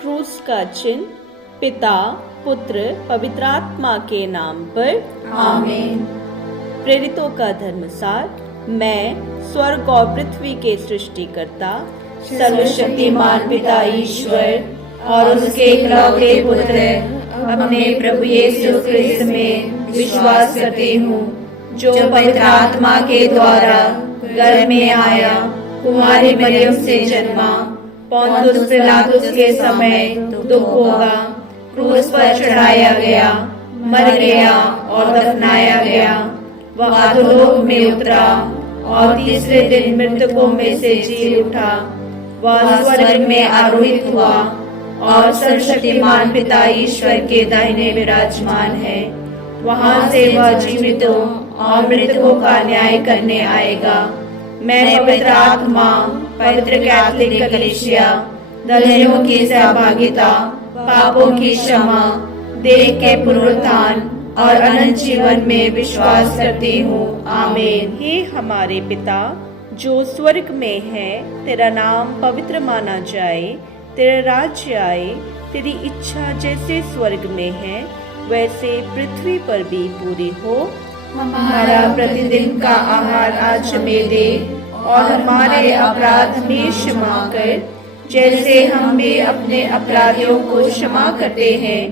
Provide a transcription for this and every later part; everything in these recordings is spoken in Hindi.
क्रूस का चिन्ह पिता, पुत्र, पवित्र आत्मा के नाम पर आमीन। प्रेरितों का धर्मसार। मैं स्वर्ग और पृथ्वी के सृष्टिकर्ता सर्वशक्तिमान पिता ईश्वर और उसके इकलौते पुत्र अपने प्रभु यीशु ख्रिस्त में विश्वास करती हूँ, जो पवित्र आत्मा के द्वारा गर्भ में आया, कुमारी मरियम से जन्मा, पोंतुस पिलातुस के समय दुख होगा, क्रूस पर चढ़ाया गया, मर गया और दफनाया गया, वह अधोलोक में उतरा और तीसरे दिन मृतकों में से जी उठा, वह स्वर्ग में आरोहित हुआ और सर्वशक्तिमान पिता ईश्वर के दाहिने विराजमान है। वहां से वह जीवितों और मृतकों का न्याय करने आएगा। मैं पवित्र आत्मा, पवित्र कैथोलिक कलीसिया, धर्मियों की सहभागिता, पापों की क्षमा, देह के पुनरुत्थान और अनंत जीवन में विश्वास करती हूँ। आमीन। हे हमारे पिता जो स्वर्ग में है, तेरा नाम पवित्र माना जाए, तेरा राज्य आए, तेरी इच्छा जैसे स्वर्ग में है वैसे पृथ्वी पर भी पूरी हो। हमारा प्रतिदिन का आहार आज हमें दे और हमारे अपराध हमें क्षमा कर, जैसे हम भी अपने अपराधियों को क्षमा करते हैं,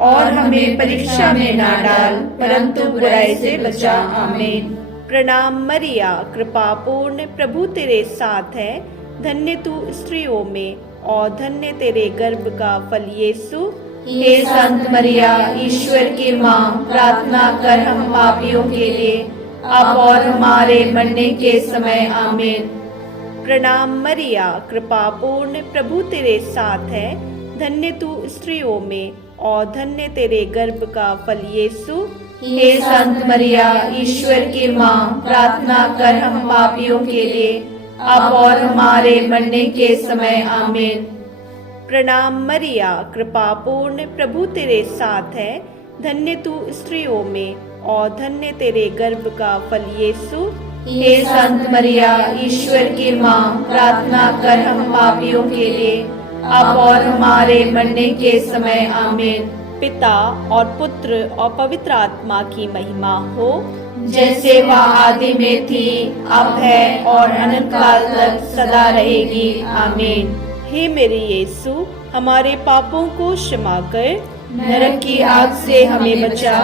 और हमें परीक्षा में ना डाल परंतु बुराई से बचा। आमीन। प्रणाम मरिया, कृपा पूर्ण, प्रभु तेरे साथ है, धन्य तू स्त्रियों में और धन्य तेरे गर्भ का फल यीशु। हे संत मरिया, ईश्वर की माँ, प्रार्थना कर हम पापियों के लिए अब और हमारे मरने के समय। आमीन। प्रणाम मरिया, कृपा पूर्ण, प्रभु तेरे साथ है, धन्य तू स्त्रियों में और धन्य तेरे गर्भ का फल यीशु। हे संत मरिया, ईश्वर की माँ, प्रार्थना कर हम पापियों के लिए अब और हमारे मरने के समय। आमीन। प्रणाम मरिया, कृपा पूर्ण, प्रभु तेरे साथ है, धन्य तू स्त्रियों में और धन्य तेरे गर्भ का फल यीशु। हे संत मरिया, ईश्वर की माँ, प्रार्थना कर हम पापियों के लिए अब और हमारे मरने के समय। आमीन। पिता और पुत्र और पवित्र आत्मा की महिमा हो, जैसे वह आदि में थी, अब है और अनंत काल तक सदा रहेगी। आमीन। हे मेरे यीशु, हमारे पापों को क्षमा कर, नरक की आग से हमें बचा,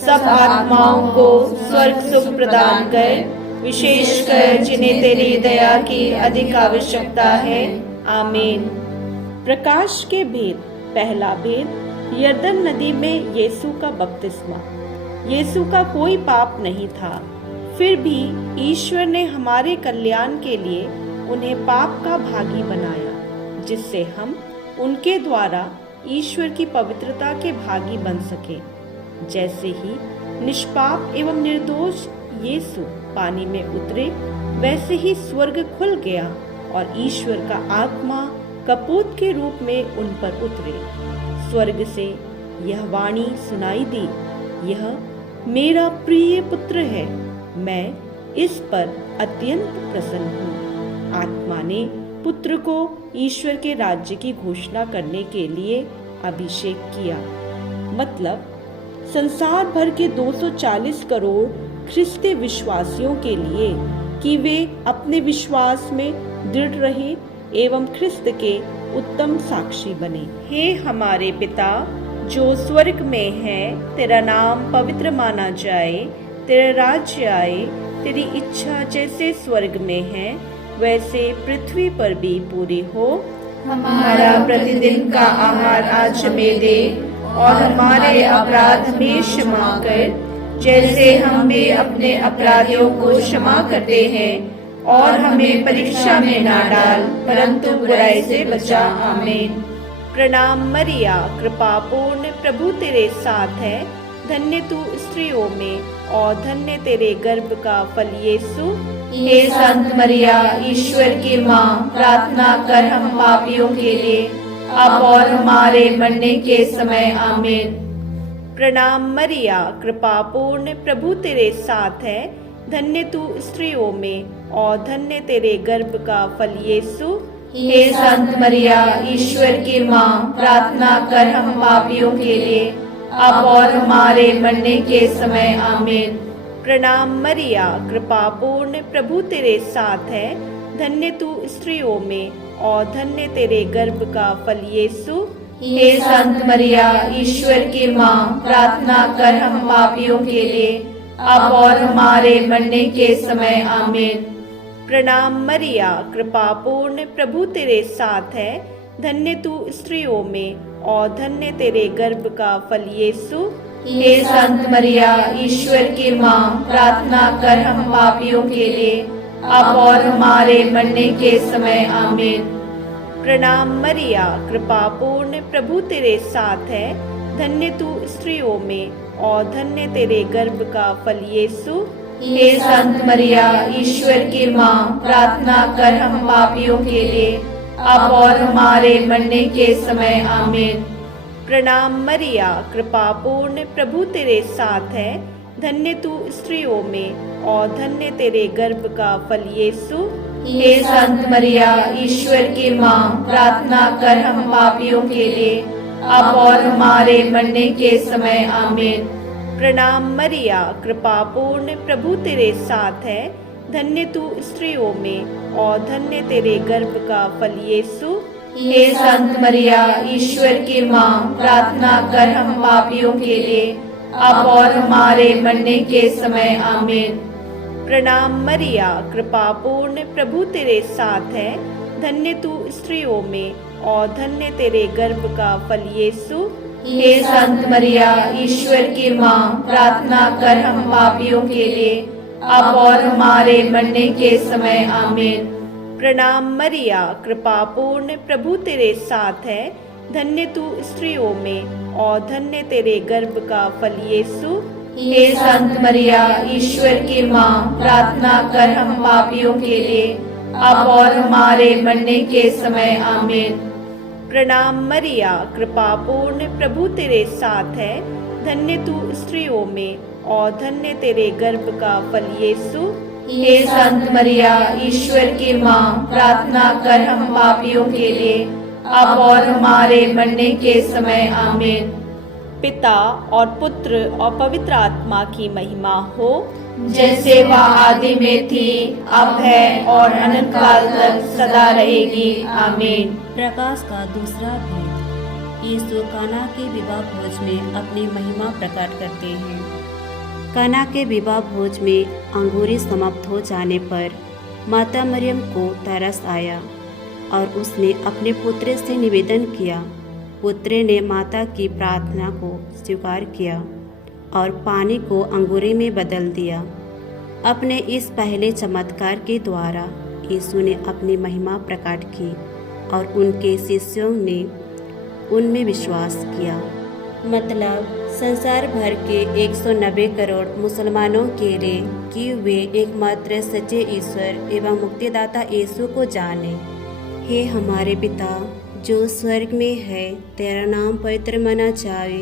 सब आत्माओं को स्वर्ग सुख प्रदान कर, विशेषकर जिन्हें तेरी दया की अधिक आवश्यकता है। आमीन। प्रकाश के भेद। पहला भेद, यरदन नदी में यीशु का बपतिस्मा। यीशु का कोई पाप नहीं था, फिर भी ईश्वर ने हमारे कल्याण के लिए उन्हें पाप का भागी बनाया, जिससे हम उनके द्वारा ईश्वर की पवित्रता के भागी बन सके। जैसे ही निष्पाप एवं निर्दोष यीशु पानी में उतरे, वैसे ही स्वर्ग खुल गया और ईश्वर का आत्मा कपूत के रूप में उन पर उतरे। स्वर्ग से यह वाणी सुनाई दी, यह मेरा प्रिय पुत्र है, मैं इस पर अत्यंत प्रसन्न हूँ। आत्मा ने पुत्र को ईश्वर के राज्य की घोषणा करने के लिए अभिषेक किया, मतलब संसार भर के 240 करोड़ ख्रिस्ती विश्वासियों के लिए, कि वे अपने विश्वास में दृढ़ रहे एवं ख्रिस्त के उत्तम साक्षी बने। हे हमारे पिता जो स्वर्ग में है, तेरा नाम पवित्र माना जाए, तेरा राज्य आए, तेरी इच्छा जैसे स्वर्ग में है वैसे पृथ्वी पर भी पूरी हो। हमारा प्रतिदिन का आहार आज हमें दे और हमारे अपराध हमें क्षमा कर, जैसे हम भी अपने अपराधियों को क्षमा करते हैं, और हमें परीक्षा में ना डाल परंतु बुराई से बचा। आमीन। प्रणाम मरिया, कृपा पूर्ण, प्रभु तेरे साथ है, धन्य तू स्त्रियों में और धन्य तेरे गर्भ का फल यीशु। हे संत मरिया, ईश्वर की माँ, प्रार्थना कर हम पापियों के लिए अब और हमारे मरने के समय। आमीन। प्रणाम मरिया, कृपा पूर्ण, प्रभु तेरे साथ है, धन्य तू स्त्रियों में और धन्य तेरे गर्भ का फल यीशु। हे संत मरिया, ईश्वर की माँ, प्रार्थना कर हम पापियों के लिए, अब और हमारे मरने के समय। आमीन। प्रणाम मरिया, कृपा पूर्ण, प्रभु तेरे साथ है। धन्य तू स्त्रियों में और धन्य तेरे गर्भ का फल यीशु। हे संत मरिया, ईश्वर की माँ, प्रार्थना कर हम पापियों के लिए, अब और हमारे मरने के समय। आमीन। प्रणाम मरिया, कृपा पूर्ण, प्रभु तेरे साथ है। धन्य तू स्त्रियों में और धन्य तेरे गर्भ का फल यीशु। हे संत मरिया, ईश्वर की माँ, प्रार्थना कर हम पापियों के लिए, अब और हमारे मरने के समय। आमीन। प्रणाम मरिया, कृपा पूर्ण, प्रभु तेरे साथ है। धन्य तू स्त्रियों में और धन्य तेरे गर्भ का फल यीशु। हे संत मरिया, ईश्वर की माँ, प्रार्थना कर हम पापियों के लिए, अब और हमारे मरने के समय। आमीन। प्रणाम मरिया, कृपा पूर्ण, प्रभु तेरे साथ है। धन्य तू स्त्रियों में और धन्य तेरे गर्भ का फल यीशु। हे संत मरिया, ईश्वर की माँ, प्रार्थना कर हम पापियों के लिए, अब और हमारे मरने के समय। आमीन। प्रणाम मरिया, कृपा पूर्ण, प्रभु तेरे साथ है। धन्य तू स्त्रियों में और धन्य तेरे गर्भ का फल यीशु। हे संत मरिया, ईश्वर की माँ, प्रार्थना कर हम पापियों के लिए, अब और हमारे मरने के समय। आमीन। प्रणाम मरिया, कृपा पूर्ण, प्रभु तेरे साथ है। धन्य तू स्त्रियों में और धन्य तेरे गर्भ का फल यीशु। हे संत मरिया, ईश्वर की माँ, प्रार्थना कर हम पापियों के लिए, अब और हमारे मरने के समय। आमीन। प्रणाम मरिया, कृपा पूर्ण, प्रभु तेरे साथ है। धन्य तू स्त्रियों में और धन्य तेरे गर्भ का फल यीशु। हे संत मरिया, ईश्वर की माँ, प्रार्थना कर हम पापियों के लिए, अब और हमारे मरने के समय। आमीन। प्रणाम मरिया, कृपा पूर्ण, प्रभु तेरे साथ है। धन्य तू स्त्रियों में और धन्य तेरे गर्भ का फल यीशु। हे संत मरिया, ईश्वर की माँ, प्रार्थना कर हम पापियों के लिए, अब और हमारे मरने के समय। आमीन। पिता और पुत्र और पवित्र आत्मा की महिमा हो, जैसे वह आदि में थी, अब है और अनंत काल तक सदा रहेगी। आमीन। प्रकाश का दूसरा भेद। यीशु काना के विवाह भोज में अपनी महिमा प्रकट करते हैं। काना के विवाह भोज में अंगूरी समाप्त हो जाने पर माता मरियम को तरस आया और उसने अपने पुत्र से निवेदन किया। पुत्र ने माता की प्रार्थना को स्वीकार किया और पानी को अंगूरी में बदल दिया। अपने इस पहले चमत्कार के द्वारा यीशु ने अपनी महिमा प्रकट की और उनके शिष्यों ने उनमें विश्वास किया। मतलब संसार भर के 190 करोड़ मुसलमानों के लिए कि वे एकमात्र सच्चे ईश्वर एवं मुक्तिदाता यीशु को जाने। हे हमारे पिता जो स्वर्ग में है, तेरा नाम पवित्र माना जाए,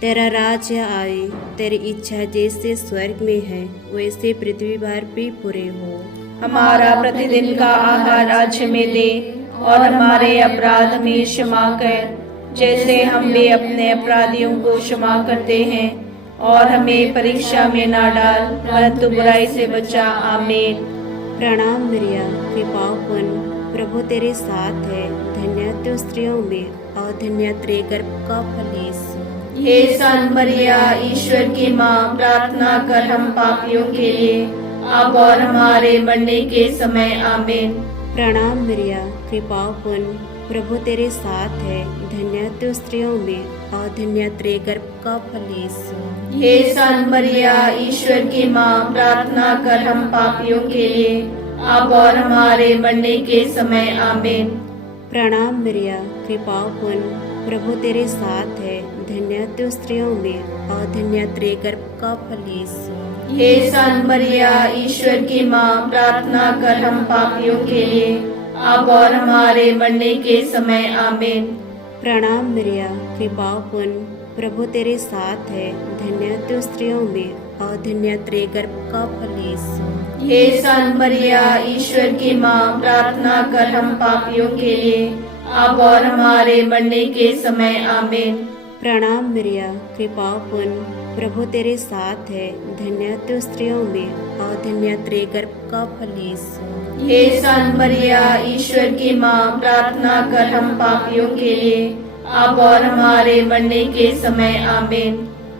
तेरा राज्य आए, तेरी इच्छा जैसे स्वर्ग में है वैसे पृथ्वी पर भी पूरे हो। हमारा प्रतिदिन का आहार आज हमें दे और हमारे अपराध हमें क्षमा कर, जैसे हम भी अपने अपराधियों को क्षमा करते हैं, और हमें परीक्षा में ना डाल परंतु बुराई से बचा। आमीन। प्रणाम मरिया, कृपापूर्ण, प्रभु तेरे साथ है। धन्य तू स्त्रियों में और धन्य तेरे गर्भ का फल यीशु। हे संत मरिया, ईश्वर की माँ, प्रार्थना कर हम पापियों के लिए, अब और हमारे मरने के समय। आमीन। प्रणाम मरिया, कृपापूर्ण, प्रभु तेरे साथ है। धन्य तू स्त्रियों में और धन्य तेरे गर्भ का फल यीशु। हे संत मरिया, ईश्वर की माँ, प्रार्थना कर हम पापियों के लिए, अब और हमारे मरने के समय। आमीन। प्रणाम मरिया, कृपापूर्ण, प्रभु तेरे साथ है। धन्य तू स्त्रियों में और धन्य तेरे गर्भ का फल यीशु। हे संत मरिया, ईश्वर की माँ, प्रार्थना कर हम पापियों के लिए, अब और हमारे मरने के समय। आमीन। प्रणाम मरिया, कृपापूर्ण, प्रभु तेरे साथ है। धन्य तू स्त्रियों में और धन्य तेरे गर्भ का फल यीशु। हे संत मरिया ईश्वर की माँ, प्रार्थना कर हम पापियों के लिए, अब और हमारे मरने के समय आमीन। प्रणाम मरिया, कृपापूर्ण प्रभु तेरे साथ है, धन्य तू स्त्रियों में और धन्य तेरे गर्भ का फल यीशु। हे संत मरिया ईश्वर की माँ, प्रार्थना कर हम पापियों के लिए, अब और हमारे मरने के समय आमीन।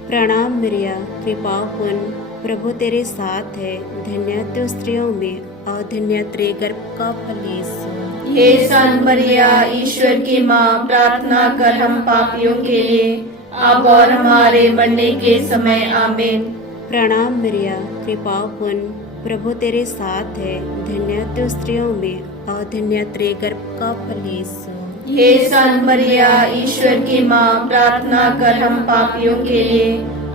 प्रणाम मरिया, कृपापूर्ण प्रभु तेरे साथ है, धन्य तू स्त्रियों में और धन्य तेरे गर्भ का फल यीशु। हे संत मरिया ईश्वर की माँ, प्रार्थना कर हम पापियों के लिए, अब और हमारे मरने के समय आमीन। प्रणाम मरिया, कृपापूर्ण प्रभु तेरे साथ है, धन्य तू स्त्रियों में और धन्य तेरे गर्भ का फल यीशु। हे संत मरिया ईश्वर की माँ, प्रार्थना कर हम पापियों के लिए,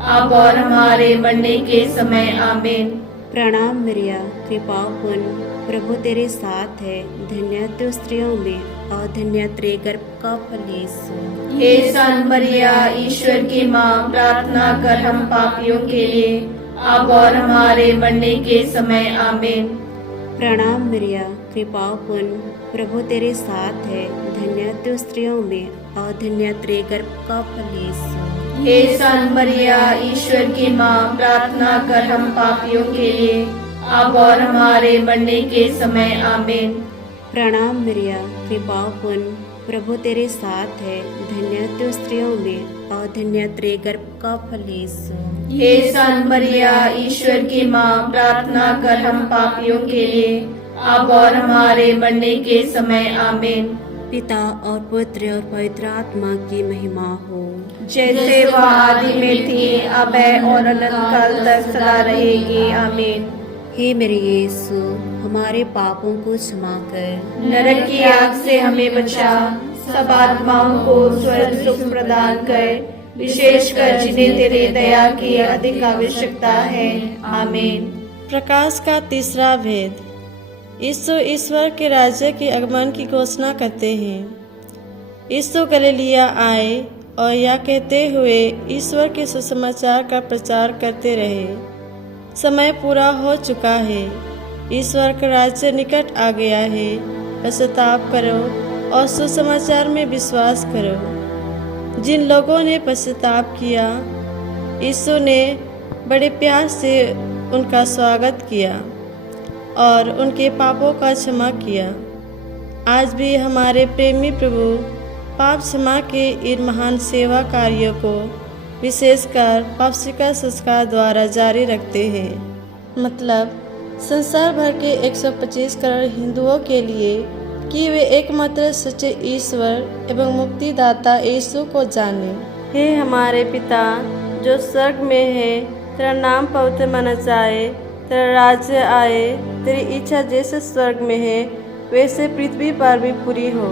अब और हमारे मरने के समय आमीन। प्रणाम मरिया, कृपापूर्ण प्रभु तेरे साथ है, धन्य तू स्त्रियों में और धन्य तेरे गर्भ का फल यीशु। हे संत मरिया ईश्वर की माँ, प्रार्थना कर हम पापियों के लिए, अब और हमारे मरने के समय आमीन। प्रणाम मरिया, कृपापूर्ण प्रभु तेरे साथ है, धन्य तू स्त्रियों में और धन्य तेरे गर्भ का फल यीशु। हे संत मरिया ईश्वर की माँ, प्रार्थना कर हम पापियों के लिए, अब और हमारे मरने के समय आमीन। प्रणाम मरिया, कृपापूर्ण प्रभु तेरे साथ है, धन्य तू स्त्रियों में और धन्य तेरे गर्भ का फल यीशु। हे संत मरिया ईश्वर की माँ, प्रार्थना कर हम पापियों के लिए, अब और हमारे मरने के समय आमीन। पिता और पुत्र और पवित्र आत्मा की महिमा हो, जैसे वह आदि में थी, अब है और अनंत काल तक सदा रहेगी आमीन। हे मेरे यीशु, हमारे पापों को क्षमा कर, नरक की आग से हमें बचा, सब आत्माओं को स्वर्ग सुख प्रदान कर, विशेषकर जिन्हें तेरे दया की अधिक आवश्यकता है आमीन। प्रकाश का तीसरा भेद। यीशु ईश्वर के राज्य के आगमन की घोषणा करते हैं। यीशु गलीलिया आए और यह कहते हुए ईश्वर के सुसमाचार का प्रचार करते रहे, समय पूरा हो चुका है, ईश्वर का राज्य निकट आ गया है, पश्चाताप करो और सुसमाचार में विश्वास करो। जिन लोगों ने पश्चाताप किया, यीशु ने बड़े प्यार से उनका स्वागत किया और उनके पापों का क्षमा किया। आज भी हमारे प्रेमी प्रभु पाप क्षमा के इन महान सेवा कार्यों को विशेषकर पापसिका संस्कार द्वारा जारी रखते हैं। मतलब संसार भर के 125 करोड़ हिंदुओं के लिए कि वे एकमात्र सच्चे ईश्वर एवं मुक्तिदाता यीशु को जाने। हे हमारे पिता जो स्वर्ग में है, तेरा नाम पवित्र माना जाए, तेरा राज्य आए, तेरी इच्छा जैसे स्वर्ग में है वैसे पृथ्वी पर भी पूरी हो।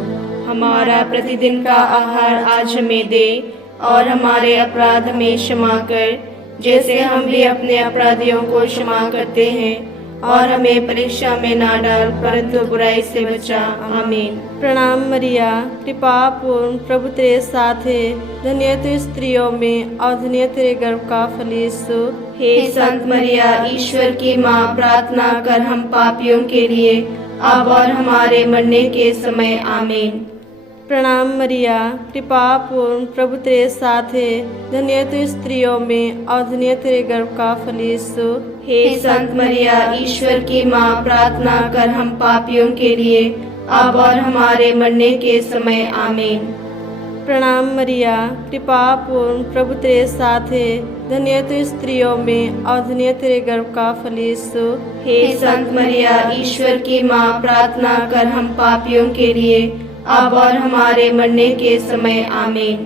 हमारा प्रतिदिन का आहार आज हमें दे और हमारे अपराध हमें क्षमा कर, जैसे हम भी अपने अपराधियों को क्षमा करते हैं, और हमें परीक्षा में ना डाल परंतु बुराई से बचा आमीन। प्रणाम मरिया, कृपा पूर्ण प्रभु तेरे साथ है, धन्य तू स्त्रियों में और धन्य तेरे गर्भ का फल यीशु। हे संत मरिया ईश्वर की माँ, प्रार्थना कर हम पापियों के लिए, अब और हमारे मरने के समय आमीन। प्रणाम मरिया, कृपा पूर्ण प्रभु तेरे साथ है, धन्य तू स्त्रियों में और धन्य तेरे गर्भ का फल यीशु। हे संत मरिया ईश्वर की माँ, प्रार्थना कर हम पापियों के लिए, अब और हमारे मरने के समय आमीन। प्रणाम मरिया, कृपा पूर्ण प्रभु तेरे साथ है, धन्य तू स्त्रियों में और धन्य तेरे गर्भ का फल यीशु। हे संत मरिया ईश्वर की माँ, प्रार्थना कर हम पापियों के लिए, अब और हमारे मरने के समय आमीन।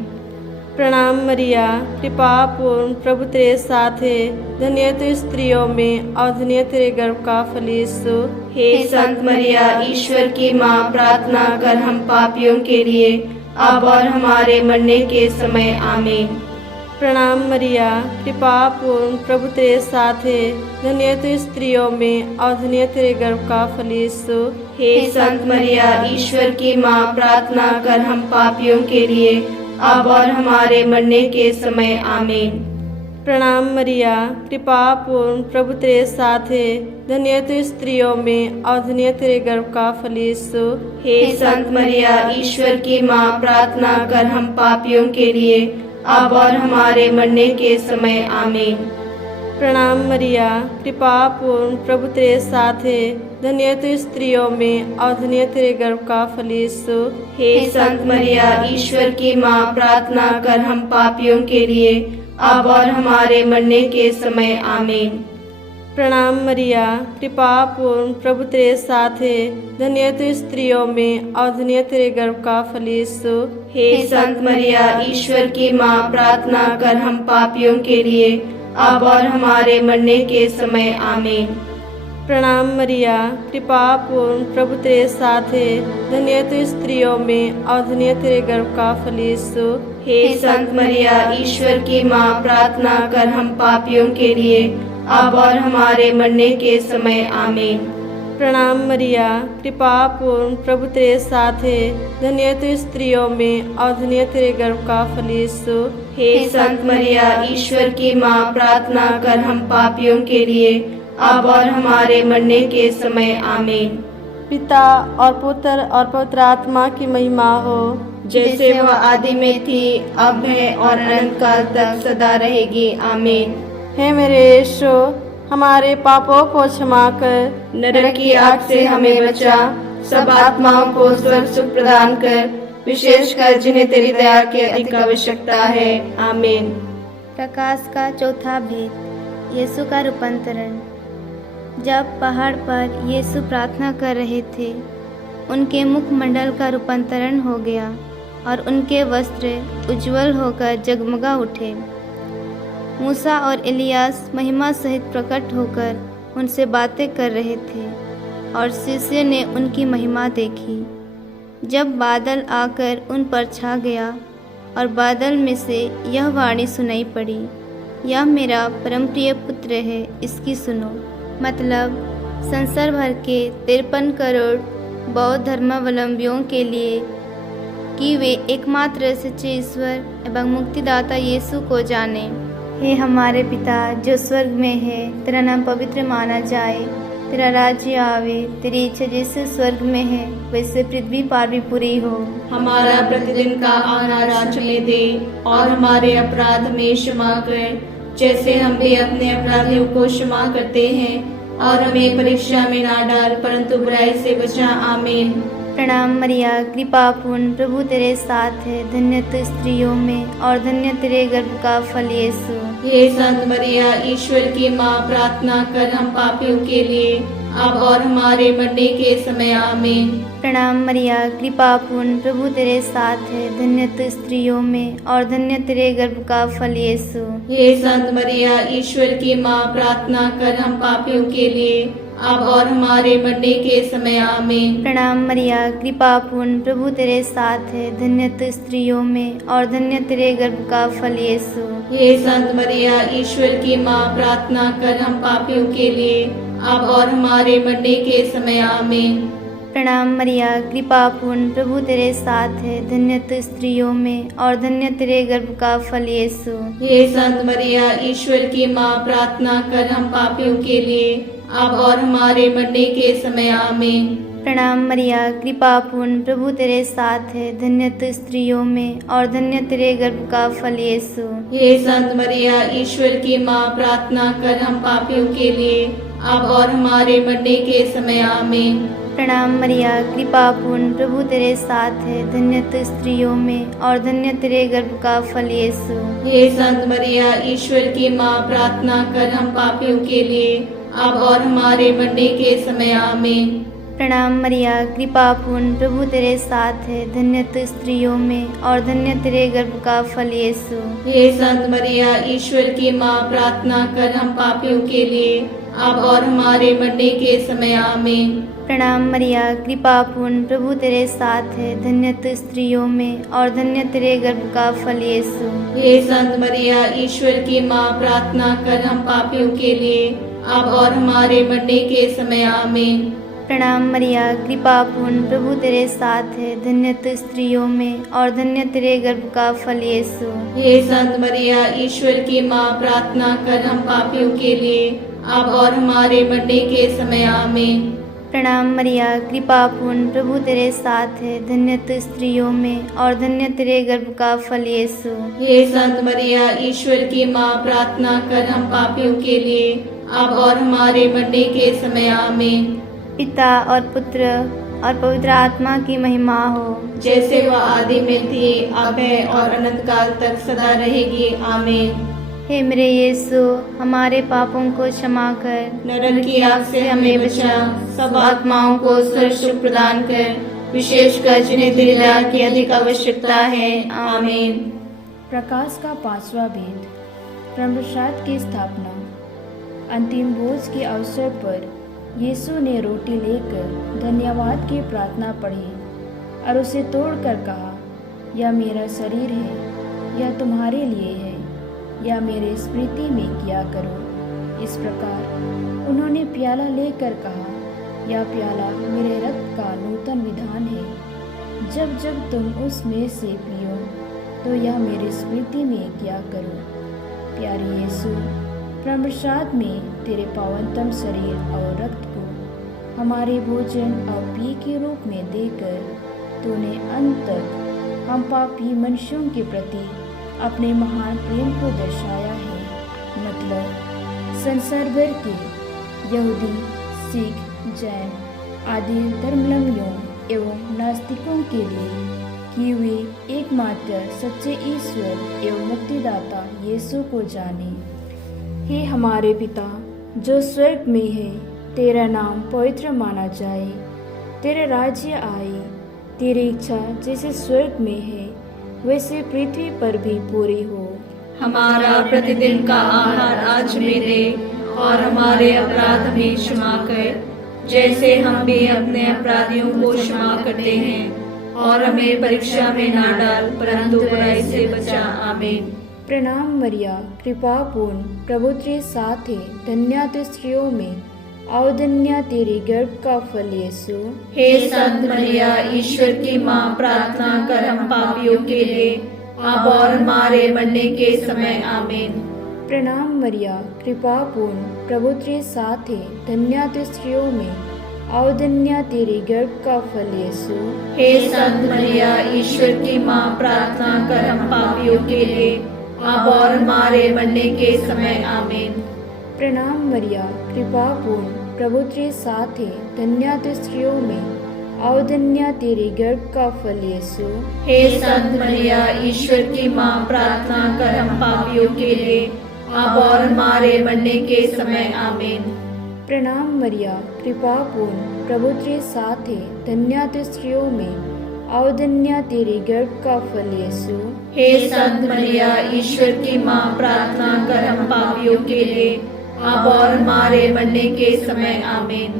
प्रणाम मरिया, कृपा पूर्ण प्रभु तेरे साथ है, धन्य तू स्त्रियों में और धन्य तेरे गर्भ का फल यीशु। हे संत मरिया ईश्वर की माँ, प्रार्थना कर हम पापियों के लिए, अब और हमारे मरने के समय आमीन। प्रणाम मरिया, कृपा पूर्ण प्रभु तेरे साथ है, धन्य तू स्त्रियों में और धन्य तेरे गर्भ का फल यीशु। हे संत मरिया ईश्वर की माँ, प्रार्थना कर हम पापियों के लिए, अब और हमारे मरने के समय आमीन। प्रणाम मरिया, कृपा पूर्ण, प्रभु तेरे साथ है। धन्य तू स्त्रियों में और धन्य तेरे गर्भ का फल यीशु। हे संत मरिया, ईश्वर की माँ, प्रार्थना कर हम पापियों के लिए अब और हमारे मरने के समय आमीन। प्रणाम मरिया, कृपा पूर्ण, प्रभु तेरे साथ है। धन्य तू स्त्रियों में और धन्य तेरे गर्भ का फल यीशु। हे संत मरिया, ईश्वर की माँ, प्रार्थना कर हम पापियों के लिए अब और हमारे मरने के समय आमीन। प्रणाम मरिया, कृपा पूर्ण, प्रभु तेरे साथ है। धन्य तू स्त्रियों में और धन्य तेरे गर्भ का फल यीशु। हे संत मरिया, ईश्वर की माँ, प्रार्थना कर हम पापियों के लिए अब और हमारे मरने के समय आमीन। प्रणाम मरिया, कृपा पूर्ण, प्रभु तेरे साथ है। धन्य तू स्त्रियों में और धन्य तेरे गर्भ का फल यीशु। हे संत मरिया, ईश्वर की माँ, प्रार्थना कर हम पापियों के लिए अब और हमारे मरने के समय आमीन। प्रणाम मरिया, कृपा पूर्ण, प्रभु तेरे साथ है। धन्य तू स्त्रियों में और धन्य तेरे गर्भ का फल यीशु। हे संत मरिया, ईश्वर की माँ, प्रार्थना कर हम पापियों के लिए अब और हमारे मरने के समय आमीन। पिता और पुत्र और पवित्र आत्मा की महिमा हो, जैसे वह आदि में थी, अब है और अनंत काल तक सदा रहेगी आमीन। हे मेरे यीशु, हमारे पापों को क्षमा कर नरक की आग से हमें बचा, सब आत्माओं को स्वर्ग सुख प्रदान कर, विशेषकर जिन्हें तेरी दया की अधिक आवश्यकता है आमीन। प्रकाश का चौथा भेद, यीशु का रूपांतरण। जब पहाड़ पर यीशु प्रार्थना कर रहे थे, उनके मुखमंडल का रूपांतरण हो गया और उनके वस्त्र उज्जवल होकर जगमगा उठे। मूसा और इलियास महिमा सहित प्रकट होकर उनसे बातें कर रहे थे और शिष्य ने उनकी महिमा देखी। जब बादल आकर उन पर छा गया और बादल में से यह वाणी सुनाई पड़ी, यह मेरा परमप्रिय पुत्र है, इसकी सुनो। मतलब संसार भर के 53 करोड़ बौद्ध धर्मावलंबियों के लिए कि वे एकमात्र सच्चे ईश्वर एवं मुक्तिदाता यीशु को जाने। हे हमारे पिता जो स्वर्ग में है, तेरा नाम पवित्र माना जाए, तेरा राज्य आवे, तेरी इच्छा जैसे स्वर्ग में है वैसे पृथ्वी पर भी पूरी हो। हमारा प्रतिदिन का आहार आज हमें दे और हमारे अपराध में क्षमा कर, जैसे हम भी अपने अपराधियों को क्षमा करते हैं, और हमें परीक्षा में ना डाल परंतु बुराई से बचा आमीन। प्रणाम मरिया, कृपा पूर्ण, प्रभु तेरे साथ है। धन्य तू स्त्रियों में और धन्य तेरे गर्भ का फल यीशु। हे संत मरिया, ईश्वर की माँ, प्रार्थना कर हम पापियों के लिए अब और हमारे मरने के समय आमीन। प्रणाम मरिया, कृपा पूर्ण, प्रभु तेरे साथ है। धन्य तू स्त्रियों में और धन्य तेरे गर्भ का फल यीशु। हे संत मरिया, ईश्वर की माँ, प्रार्थना कर हम पापियों के लिए अब और हमारे मरने के समय आमीन। प्रणाम मरिया, कृपा पूर्ण, प्रभु तेरे साथ है। धन्य तू स्त्रियों में और धन्य तेरे गर्भ का फल यीशु। हे संत मरिया, ईश्वर की माँ, प्रार्थना कर हम पापियों के लिए अब और हमारे मरने के समय आमीन। प्रणाम मरिया, कृपा पूर्ण, प्रभु तेरे साथ है। धन्य तू स्त्रियों में और धन्य तेरे गर्भ का फल यीशु। हे संत मरिया, ईश्वर की माँ, प्रार्थना कर हम पापियों के लिए अब और हमारे मरने के समय आमीन। प्रणाम मरिया, कृपा पूर्ण, प्रभु तेरे साथ है। धन्य तू स्त्रियों में और धन्य तेरे गर्भ का फल यीशु। हे संत मरिया, ईश्वर की माँ, प्रार्थना कर हम पापियों के लिए अब और हमारे मरने के समय आमीन। प्रणाम मरिया, कृपा पूर्ण, प्रभु तेरे साथ है। धन्य तू स्त्रियों में और धन्य तेरे गर्भ का फल यीशु। हे संत मरिया, ईश्वर की माँ, प्रार्थना कर हम पापियों के लिए अब और हमारे मरने के समय आमीन। प्रणाम मरिया, कृपा पूर्ण, प्रभु तेरे साथ है। धन्य तू स्त्रियों में और धन्य तेरे गर्भ का फल यीशु। हे संत मरिया, ईश्वर की माँ, प्रार्थना कर हम पापियों के लिए अब और हमारे मरने के समय आमीन। प्रणाम मरिया, कृपा पूर्ण, प्रभु तेरे साथ है। धन्य तू स्त्रियों में और धन्य तेरे गर्भ का फल यीशु। हे संत मरिया, ईश्वर की माँ, प्रार्थना कर हम पापियों के लिए अब और हमारे मरने के समय आमीन। प्रणाम मरिया, कृपा पूर्ण, प्रभु तेरे साथ है। धन्य तू स्त्रियों में और धन्य तेरे गर्भ का फल यीशु। हे संत मरिया, ईश्वर की माँ, प्रार्थना कर हम पापियों के लिए अब और हमारे मरने के समय आमीन। प्रणाम मरिया, कृपा पूर्ण, प्रभु तेरे साथ है। धन्य तू स्त्रियों में और धन्य तेरे गर्भ का फल यीशु। हे संत मरिया, ईश्वर की माँ, प्रार्थना कर हम पापियों के लिए अब और हमारे मरने के समय आमीन। पिता और पुत्र और पवित्र आत्मा की महिमा हो, जैसे वह आदि में थी, अब है और अनंत काल तक सदा रहेगी आमीन। हे मेरे यीशु, हमारे पापों को क्षमा कर, नरक की आग से हमें बचा, सब आत्माओं को स्वर्ग सुख प्रदान कर, विशेषकर जिन्हें तेरी दया की अधिक आवश्यकता है आमीन। प्रकाश का 5वां भेद, ब्रह्मप्रसाद की स्थापना। अंतिम भोज के अवसर पर यीशु ने रोटी लेकर धन्यवाद की प्रार्थना पढ़ी और उसे तोड़कर कहा, यह मेरा शरीर है, यह तुम्हारे लिए है, या मेरे स्मृति में किया करो। इस प्रकार उन्होंने प्याला लेकर कहा, यह प्याला मेरे रक्त का नूतन विधान है। जब जब तुम उसमें से पियो तो यह मेरी स्मृति में किया करो। प्यारे यीशु, ब्रह्मप्रसाद में तेरे पावनतम शरीर और रक्त को हमारे भोजन और पेय के रूप में देकर तूने अंत तक हम पापी मनुष्यों के प्रति अपने महान प्रेम को दर्शाया है। मतलब संसार भर के यहूदी, सिख, जैन आदि धर्मावलंबियों एवं नास्तिकों के लिए कि वे एकमात्र सच्चे ईश्वर एवं मुक्तिदाता यीशु को जाने। हे हमारे पिता जो स्वर्ग में है, तेरा नाम पवित्र माना जाए, तेरा राज्य आए, तेरी इच्छा जैसे स्वर्ग में है वैसे पृथ्वी पर भी पूरी हो। हमारा प्रतिदिन का आहार आज हमें दे और हमारे अपराध हमें क्षमा कर, जैसे हम भी अपने अपराधियों को क्षमा करते हैं, और हमें परीक्षा में ना डाल परंतु बुराई से बचा आमीन। प्रणाम मरिया, कृपा पूर्ण, प्रभु तेरे साथ है। धन्य तू स्त्रियों में और धन्य तेरे गर्भ का फल यीशु। हे संत मरिया, ईश्वर की माँ, प्रार्थना कर हम पापियों के लिए अब और हमारे मरने के समय आमीन। प्रणाम मरिया, कृपा पूर्ण, प्रभु तेरे साथ है। धन्य तू स्त्रियों में और धन्य तेरे गर्भ का फल यीशु। हे संत मरिया, ईश्वर की माँ, प्रार्थना कर हम पापियों के लिए अब और हमारे मरने के समय आमीन। प्रणाम मरिया, कृपा पूर्ण, प्रभु तेरे साथ है। धन्य तू स्त्रियों में और धन्य तेरे गर्भ का फल यीशु। हे संत मरिया, ईश्वर की माँ, प्रार्थना कर हम पापियों के लिए अब और हमारे मरने के समय आमीन। प्रणाम मरिया, कृपा पूर्ण, प्रभु तेरे साथ है। धन्य तू स्त्रियों में और धन्य तेरे गर्भ का फल यीशु। हे संत मरिया, ईश्वर की माँ, प्रार्थना कर हम पापियों के लिए अब और हमारे मरने के समय आमीन।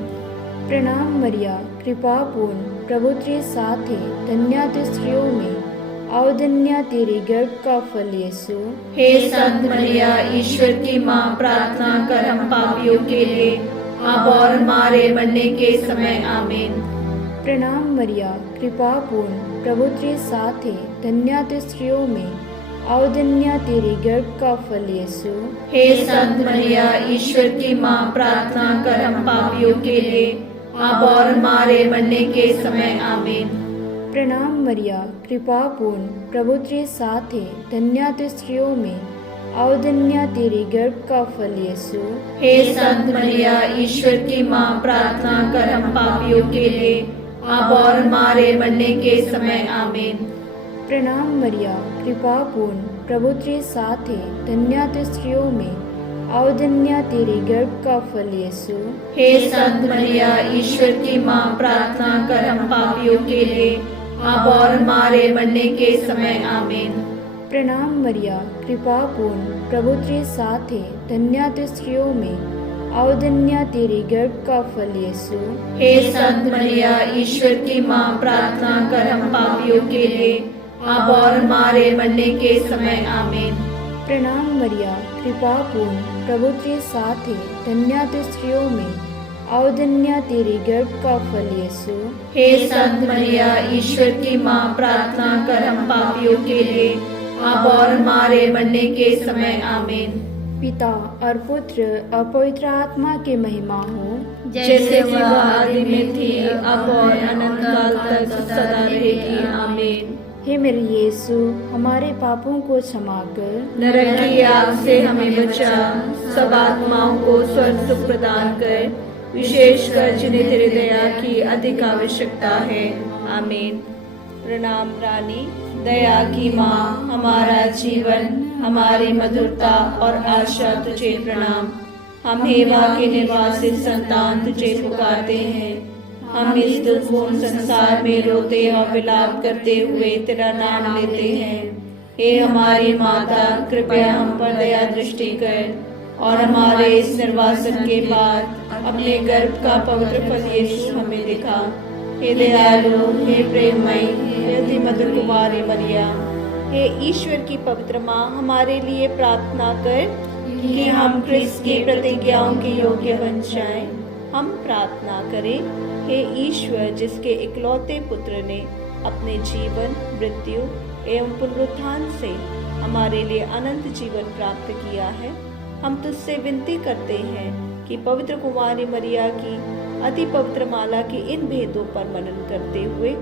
प्रणाम मरिया, कृपा पूर्ण, प्रभु तेरे साथ है। धन्य तू स्त्रियों में और धन्य तेरे गर्भ का फल यीशु। हे संत मरिया, ईश्वर की माँ, प्रार्थना कर हम पापियों के लिए अब और हमारे मरने के समय आमीन। प्रणाम मरिया, कृपा पूर्ण, प्रभु तेरे साथ है। धन्य तू स्त्रियों में और धन्य तेरे गर्भ का फल यीशु। हे संत मरिया, ईश्वर की माँ, प्रार्थना कर हम पापियों के लिए अब और हमारे मरने के समय आमीन। प्रणाम मरिया, कृपा पूर्ण, प्रभु तेरे साथ है। धन्य तू स्त्रियों में और धन्य तेरे गर्भ का फल यीशु। हे संत मरिया, ईश्वर की माँ, प्रार्थना कर हम पापियों के लिए अब और हमारे मरने के समय आमीन। प्रणाम मरिया, कृपा पूर्ण, प्रभु तेरे साथ है। धन्य तू स्त्रियों में और धन्य तेरे गर्भ का फल यीशु। हे संत मरिया, ईश्वर की माँ, प्रार्थना कर हम पापियों के लिए अब और हमारे मरने के समय आमीन। प्रणाम मरिया, कृपा पूर्ण, प्रभु तेरे साथ है। धन्य तू स्त्रियों में और धन्य तेरे गर्भ का फल यीशु। हे संत मरिया, ईश्वर की माँ, प्रार्थना कर हम पापियों के लिए अब और हमारे मरने के समय आमीन। प्रणाम मरिया, कृपा पूर्ण, प्रभु तेरे साथ है। धन्य तू स्त्रियों में औधन्य तेरे गर्भ का फल यीशु। हे संत मरिया, ईश्वर की माँ, प्रार्थना कर हम पापियों के लिए, अब और हमारे मरने के समय। आमीन। पिता और पुत्र और पवित्र आत्मा के महिमा हो, जैसे वह आदि में थी, अब और अनंत काल तक सदा रहेगी। आमीन। हे मेरे यीशु, हमारे पापों को क्षमा कर, नरक की आग से हमें बचा, सब आत्माओं को स्वर्ग सुख प्रदान कर, विशेषकर जिन्हें तेरी दया की अधिक आवश्यकता है। आमीन। प्रणाम रानी, दया की माँ, हमारा जीवन, हमारी मधुरता और आशा तुझे प्रणाम। हम हेवा के निवासी संतान तुझे पुकारते हैं। हम इस दुर्गम संसार में रोते और विलाप करते हुए तेरा नाम लेते हैं। हे हमारी माता, कृपया हम पर दया दृष्टि कर और हमारे इस निर्वासन के बाद अपने गर्भ का पवित्र फल यीशु हमें दिखा। हे दयालु, हे प्रेममयी, हे अति मधुर कुमारी मरिया, हे ईश्वर की पवित्र माँ, हमारे लिए प्रार्थना कर कि हम क्रिस्त की प्रतिज्ञाओं के योग्य बन जाएं। हम प्रार्थना करें। हे ईश्वर, जिसके इकलौते पुत्र ने अपने जीवन, मृत्यु एवं पुनरुत्थान से हमारे लिए अनंत जीवन प्राप्त किया है, हम तुझसे विनती करते हैं कि पवित्र कुमारी मरिया की अति पवित्र माला के इन भेदों पर मनन करते हुए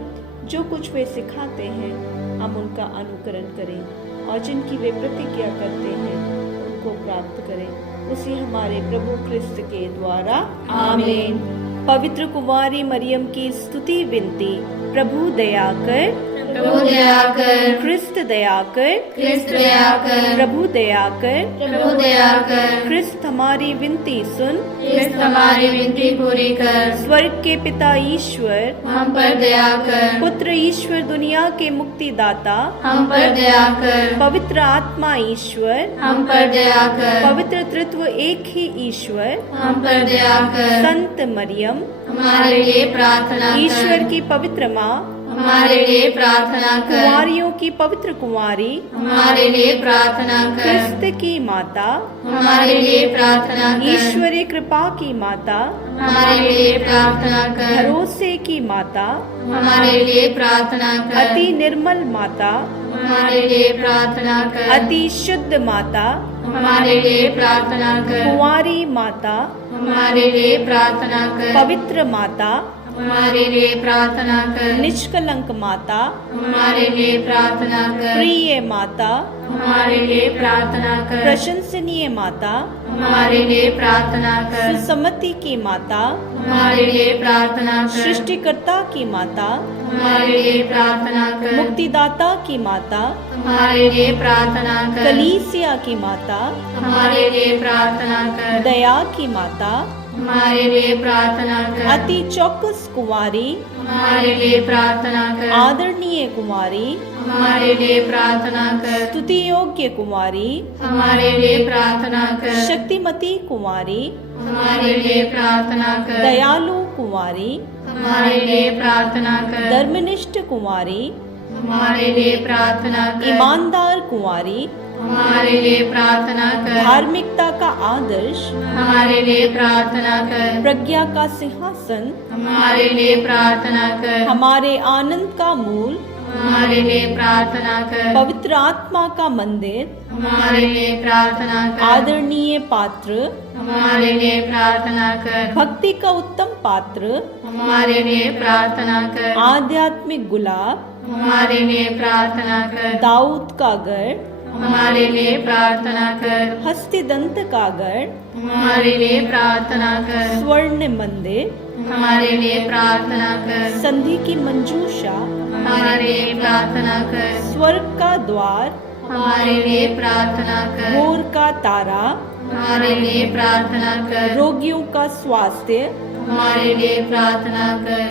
जो कुछ वे सिखाते हैं, हम उनका अनुकरण करें और जिनकी वे प्रतिज्ञा करते हैं उनको प्राप्त करें, उसी हमारे प्रभु क्रिस्त के द्वारा। आमीन। पवित्र कुमारी मरियम की स्तुति विनती। प्रभु दया कर, प्रभु दया कर, क्रिस्त दया कर, क्रिस्त दया कर, प्रभु दया कर, प्रभु दया कर, क्रिस्त हमारी विनती सुन, क्रिस्त हमारी विनती पूरी कर, स्वर्ग के पिता ईश्वर, हम पर दया कर, पुत्र ईश्वर, दुनिया के मुक्तिदाता, हम पर दया कर, पवित्र आत्मा ईश्वर, हम पर दया कर, पवित्र तृत्व एक ही ईश्वर, हम पर दया कर, संत मरियम, हमारे लिए प्रार्थना कर, ईश्वर की पवित्र माँ, हमारे लिए प्रार्थना कर, कुंवारियों की पवित्र कुंवारी, हमारे लिए प्रार्थना कर, क्रिस्त की माता, हमारे लिए प्रार्थना कर, ईश्वरीय कृपा की माता, हमारे लिए प्रार्थना कर, भरोसे की माता, हमारे लिए प्रार्थना कर, अति निर्मल माता, हमारे लिए प्रार्थना कर, अति शुद्ध माता, हमारे लिए प्रार्थना कर, कुंवारी माता, हमारे लिए प्रार्थना कर, पवित्र माता, हमारे लिए प्रार्थना कर, निष्कलंक माता, हमारे लिए प्रार्थना कर, प्रिय माता, हमारे लिए प्रार्थना कर, प्रशंसनीय माता, हमारे लिए प्रार्थना कर, सुसमति की माता, हमारे लिए प्रार्थना कर, सृष्टिकर्ता की माता, हमारे लिए प्रार्थना कर, मुक्तिदाता की माता, हमारे लिए प्रार्थना कर, कलीसिया की माता, हमारे लिए प्रार्थना कर, दया की माता, हमारे लिए प्रार्थना कर, अति चौकस कुंवारी, हमारे लिए प्रार्थना कर, आदरणीय कुमारी, हमारे लिए प्रार्थना कर, स्तुति योग्य कुमारी, हमारे लिए प्रार्थना कर, शक्तिमती कुमारी, हमारे लिए प्रार्थना कर, दयालु कुमारी, हमारे लिए प्रार्थना कर, धर्मनिष्ठ कुमारी, हमारे लिए प्रार्थना कर, ईमानदार कुमारी, हमारे लिए प्रार्थना कर, धार्मिकता का आदर्श, हमारे लिए प्रार्थना कर, प्रज्ञा का सिंहासन, हमारे लिए प्रार्थना कर, हमारे आनंद का मूल, हमारे लिए प्रार्थना कर, पवित्र आत्मा का मंदिर, हमारे लिए प्रार्थना कर, आदरणीय पात्र, हमारे लिए प्रार्थना कर, भक्ति का उत्तम पात्र, हमारे लिए प्रार्थना कर, आध्यात्मिक गुलाब, हमारे लिए प्रार्थना कर, दाऊद का गढ़, हमारे लिए प्रार्थना कर, हस्तिदंत का गढ़, हमारे लिए प्रार्थना कर, स्वर्ण मंदिर, हमारे लिए प्रार्थना कर, संधि की मंजूषा, हमारे लिए प्रार्थना कर, स्वर्ग का द्वार, हमारे लिए प्रार्थना कर, भोर का तारा, हमारे लिए प्रार्थना कर, रोगियों का स्वास्थ्य, हमारे लिए प्रार्थना कर,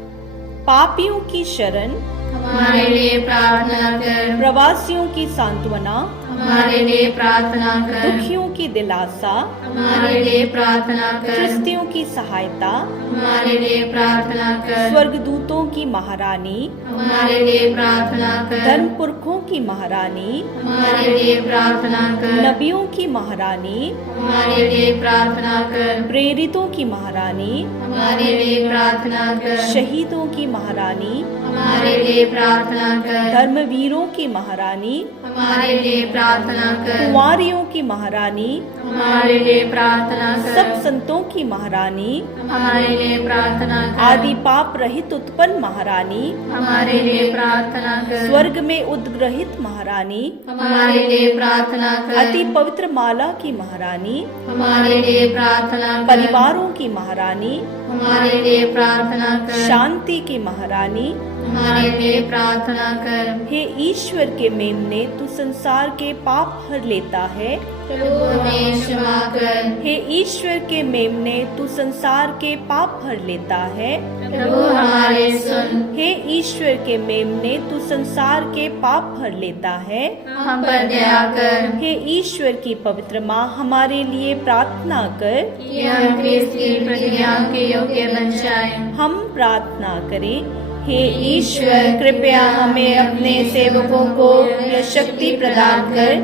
पापियों की शरण, हमारे लिए प्रार्थना कर। प्रवासियों की सांत्वना, हमारे लिए प्रार्थना कर। दुखियों की दिलासा, हमारे लिए प्रार्थना कर। ख्रिस्तियों की सहायता, हमारे लिए प्रार्थना कर। स्वर्गदूतों की महारानी, हमारे लिए प्रार्थना कर। धर्म पुरखों की महारानी, हमारे लिए प्रार्थना कर। नबियों की महारानी, हमारे लिए प्रार्थना कर। प्रेरितों की महारानी, हमारे लिए प्रार्थना कर। शहीदों की महारानी, हमारे लिए प्रार्थना कर। धर्मवीरों की महारानी, हमारे लिए प्रार्थना कर। कुंवारियों की महारानी, हमारे लिए प्रार्थना कर। सब संतों की महारानी, हमारे लिए प्रार्थना कर। आदि पाप रहित उत्पन्न महारानी, हमारे लिए प्रार्थना कर। स्वर्ग में उद्ग्रहित महारानी, हमारे लिए प्रार्थना कर। अति पवित्र माला की महारानी, हमारे लिए प्रार्थना कर। परिवारों की महारानी, हमारे लिए प्रार्थना कर। शांति की महारानी, हमारे लिए प्रार्थना कर। हे ईश्वर के मेमने, तू संसार के पाप हर लेता है। प्रभु हमें क्षमा कर। हे ईश्वर के मेमने, तू संसार के पाप हर लेता है। प्रभु हमारे सुन। हे ईश्वर के मेमने, तू संसार के पाप हर लेता है। हम पर दया कर। हे ईश्वर की पवित्र माँ, हमारे लिए प्रार्थना कर। कि हम क्रिस्त की प्रतिज्ञा के योग्य बन जाएं। हम प्रार्थना करें। हे ईश्वर, कृपया हमें अपने सेवकों को यह शक्ति प्रदान कर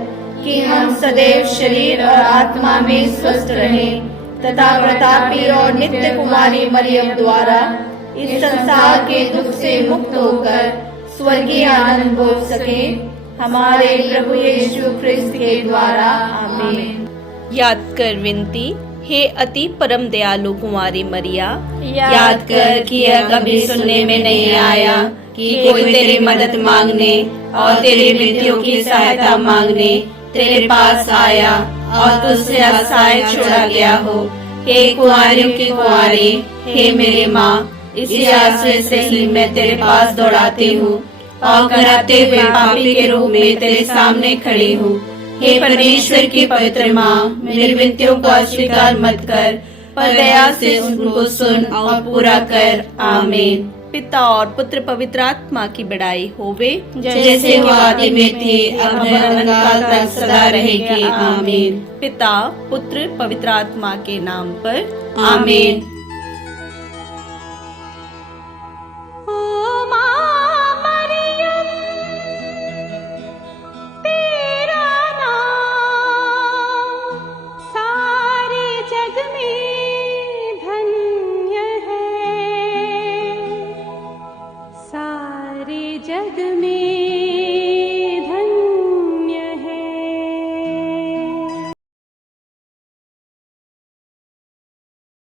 कि हम सदैव शरीर और आत्मा में स्वस्थ रहें तथा प्रतापी और नित्य कुमारी मरियम द्वारा इस संसार के दुख से मुक्त होकर स्वर्गीय आनंद भोग सके। हमारे प्रभु यीशु क्रिस्त के द्वारा, आमीन। याद कर विनती। हे अति परम दयालु कुंवारी मरिया, याद कर कि यह कभी सुनने में नहीं आया कि कोई तेरी मदद मांगने और तेरी विनतियों की सहायता मांगने तेरे पास आया और तुझसे असहाय छोड़ा गया हो। हे कुंवारियों की कुंवारी, हे मेरी माँ, इसी आश्रय से ही मैं तेरे पास दौड़ाती हूँ और कराते हुए पापी के रूप में तेरे सामने खड़ी हूँ। हे परमेश्वर की पवित्र माँ, मेरी विनतियों को अस्वीकार मत कर, पर दया से उनको सुन और पूरा कर। आमीन। पिता और पुत्र पवित्र आत्मा की बड़ाई होवे, जैसे वो आदि में थी, अब अनंत तक सदा रहेगी। आमीन। पिता पुत्र पवित्र आत्मा के नाम पर, आमीन। जग में